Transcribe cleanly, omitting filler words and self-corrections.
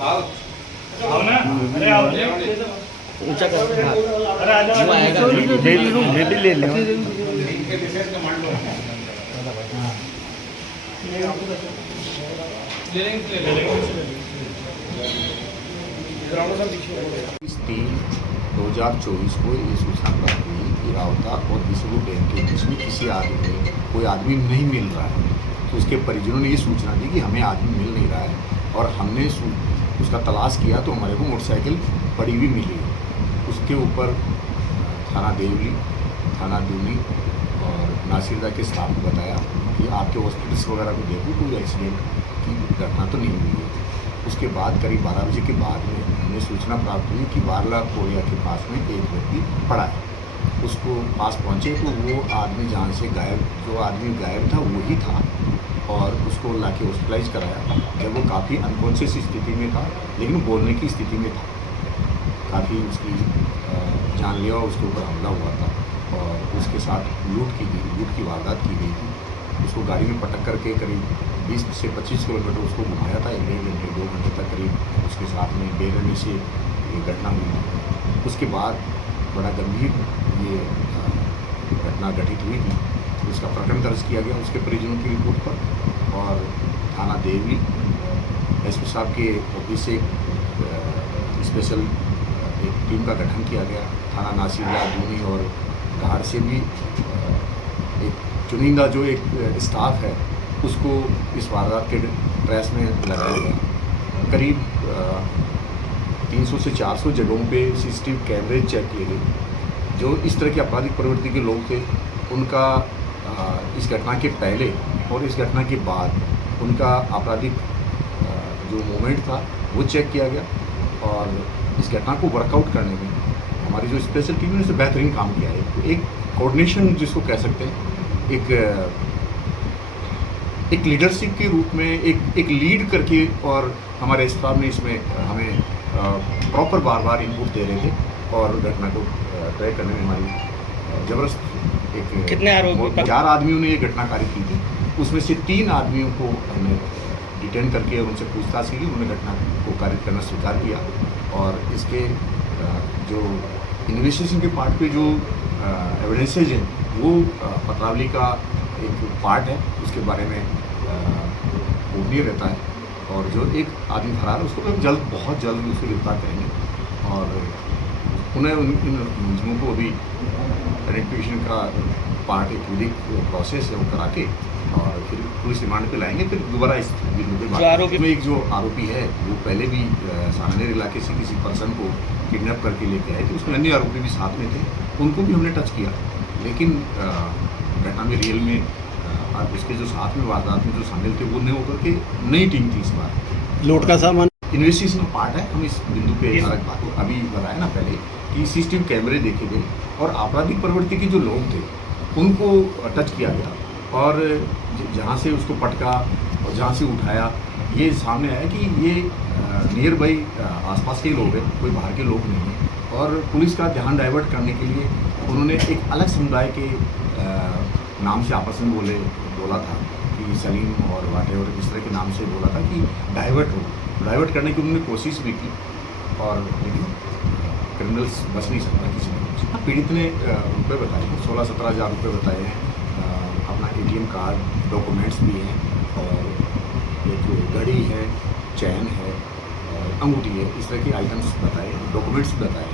आओ ना, अरे आओ ऊंचा कर अरे आ जाओ आएगा मैं भी ले लूँ। इस 3/2024 को ये सूचना प्राप्त हुई कि रावता और बिसरू डैम के बीच में कोई आदमी नहीं मिल रहा है। तो उसके परिजनों ने ये सूचना दी कि हमें आदमी मिल नहीं रहा है और हमने उसका तलाश किया तो हमारे को मोटरसाइकिल पड़ी हुई मिली। उसके ऊपर थाना देवली, थाना दूनी और नासिरदा के स्टाफ को बताया कि आपके हॉस्पिटल्स वगैरह को देखो, कोई एक्सीडेंट की घटना तो नहीं हुई है। उसके बाद करीब 12 बजे के बाद में हमें सूचना प्राप्त हुई कि बारला कोरिया के पास में एक व्यक्ति पड़ा है। उसको पास पहुँचे तो वो आदमी जहाँ से जो आदमी गायब था वही था और उसको लाके हॉस्पिटलाइज कराया। जब वो काफ़ी अनकॉन्शियस स्थिति में था लेकिन बोलने की स्थिति में था। काफ़ी उसकी जानलेवा उसके ऊपर हमला हुआ था और उसके साथ लूट की वारदात की गई थी। उसको गाड़ी में पटक करके करीब 20 से 25 किलोमीटर उसको घुमाया था। 1 घंटे 2 घंटे तक करीब उसके साथ में बेरहमी से ये घटना हुई। उसके बाद बड़ा गंभीर ये घटना घटित हुई थी। उसका प्रकरण दर्ज किया गया उसके परिजनों की रिपोर्ट पर और थाना देवली एसपी साहब के ऑफिस से स्पेशल एक टीम का गठन किया गया। थाना नासिरदा, दूनी और घाट से भी एक चुनिंदा जो एक स्टाफ है उसको इस वारदात के ट्रेस में लगाया गया। करीब 300 से 400 जगहों पे सीसीटीवी कैमरे चेक किए गए। जो इस तरह की आपराधिक प्रवृत्ति के लोग थे उनका इस घटना के पहले और इस घटना के बाद उनका आपराधिक जो मूवमेंट था वो चेक किया गया और इस घटना को वर्कआउट करने में हमारी जो स्पेशल टीम ने बेहतरीन काम किया है। एक कोऑर्डिनेशन जिसको कह सकते हैं, एक लीडरशिप के रूप में एक लीड करके और हमारे स्टाफ ने इसमें हमें प्रॉपर बार इनपुट दे रहे थे और घटना को तय करने में हमारी ज़बरदस्त कितने आरोपी 4 आदमियों ने ये घटनाकारी की थी। उसमें से 3 आदमियों को हमने डिटेन करके उनसे पूछताछ की। उन्होंने घटना को कारित करना स्वीकार किया और इसके जो इन्वेस्टिगेशन के पार्ट पे जो एविडेंसेज हैं वो पत्रावली का एक पार्ट है, उसके बारे में गोपनीय रहता है और जो एक आदमी फरार है उसको हम बहुत जल्द उसको गिरफ्तार करेंगे और उन्हें इन मुलजिमों को अभी आइडेंटिफिकेशन का पार्ट एक विधिक प्रोसेस है वो करा के और फिर पुलिस रिमांड पे लाएंगे। फिर दोबारा इस बिंदु पे बात आरोपी में एक जो आरोपी है वो पहले भी सांगनेर इलाके से किसी पर्सन को किडनैप करके लेके आए थे। उसमें अन्य आरोपी भी साथ में थे, उनको भी हमने टच किया लेकिन घटना में रियल में उसके जो साथ में वारदात में जो शामिल थे वो नहीं होकर के नई टीम थी। इस बार लूट का सामान इन्वेस्टिगेशन का पार्ट है। हम इस बिंदु पे अलग बात को अभी बताया ना पहले कि सीसीटीवी कैमरे देखे गए और आपराधिक प्रवृत्ति के जो लोग थे उनको टच किया गया और जहाँ से उसको पटका और जहाँ से उठाया ये सामने आया कि ये नियर बाई आसपास के लोग हैं, कोई बाहर के लोग नहीं हैं। और पुलिस का ध्यान डाइवर्ट करने के लिए उन्होंने एक अलग समुदाय के नाम से आपस में बोला था कि सलीम और वाटेवर इस तरह के नाम से बोला था कि डाइवर्ट करने की उन्होंने कोशिश भी की और लेकिन क्रिमिनल्स बच नहीं सकता किसी ने। पीड़ित ने रुपये बताए हैं, 16-17 हज़ार रुपये बताए हैं। अपना ATM कार्ड, डॉक्यूमेंट्स भी हैं और एक घड़ी है, चैन है, अंगूठी है, इस तरह के आइटम्स बताए, डॉक्यूमेंट्स बताए।